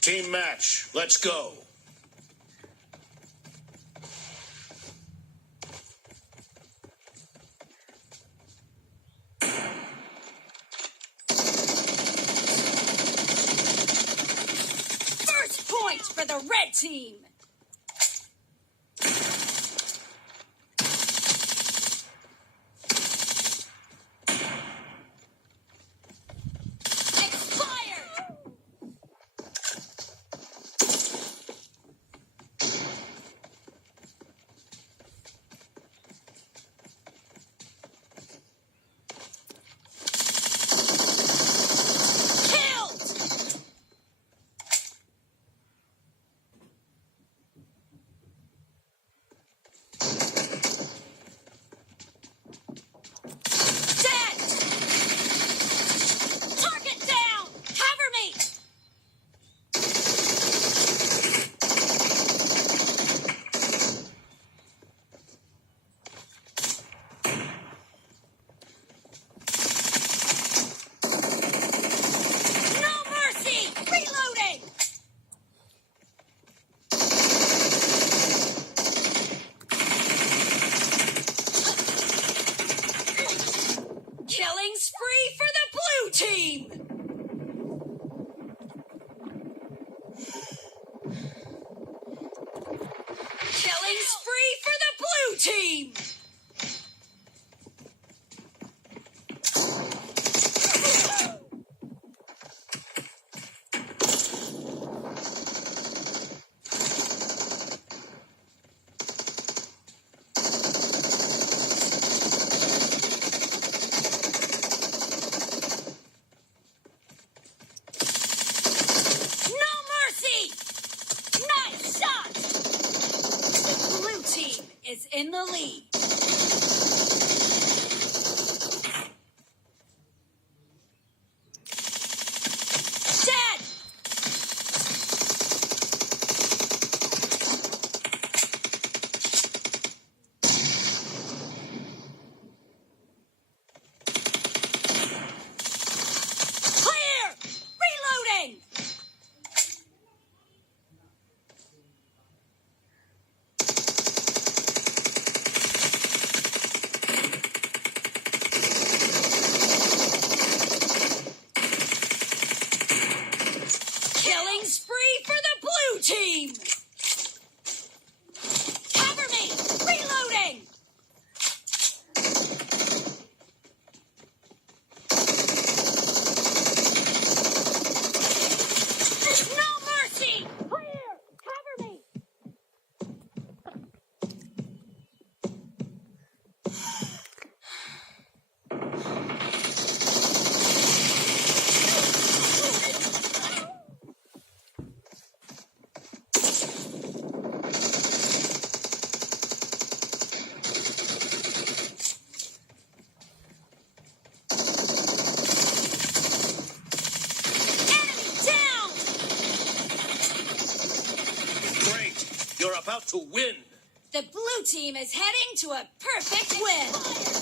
Team match, let's go. First point for the red team. Killing spree for the blue team! Killing spree for the blue team! Is in the lead. Dead! Clear! Reloading! Spree for the blue team! Cover me! Reloading! No mercy! Clear! Cover me! You're about to win. The blue team is heading to a perfect win.